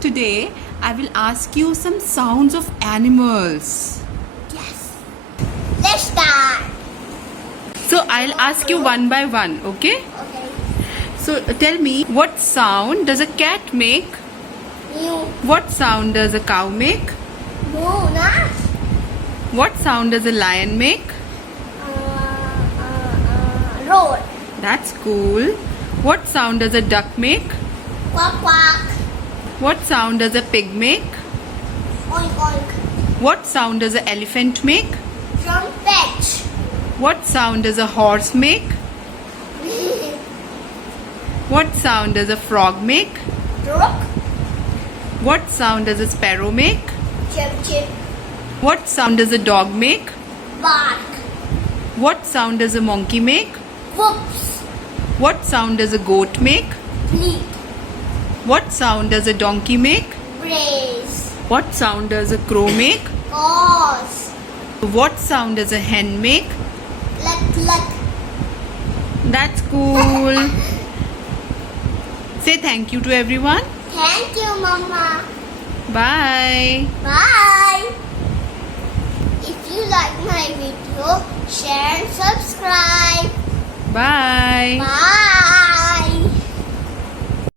today I will ask you some sounds of animals. Yes. Let's start. So I'll ask you one by one, okay? Okay. So tell me, what sound does a cat make? Mew. What sound does a cow make? No, not. What sound does a lion make? Road. That's cool. What sound does a duck make? Quack quack. What sound does a pig make? Oink oink. What sound does an elephant make? Trumpet. What sound does a horse make? What sound does a frog make? Rook. What sound does a sparrow make? Chip chip. What sound does a dog make? Bark. What sound does a monkey make? Whoops. What sound does a goat make? Bleep. What sound does a donkey make? Brace. What sound does a crow make? Gauze. What sound does a hen make? Cluck cluck. That's cool. Say thank you to everyone. Thank you, Mama. Bye. Bye. If you like my video, share and subscribe. Bye. Bye.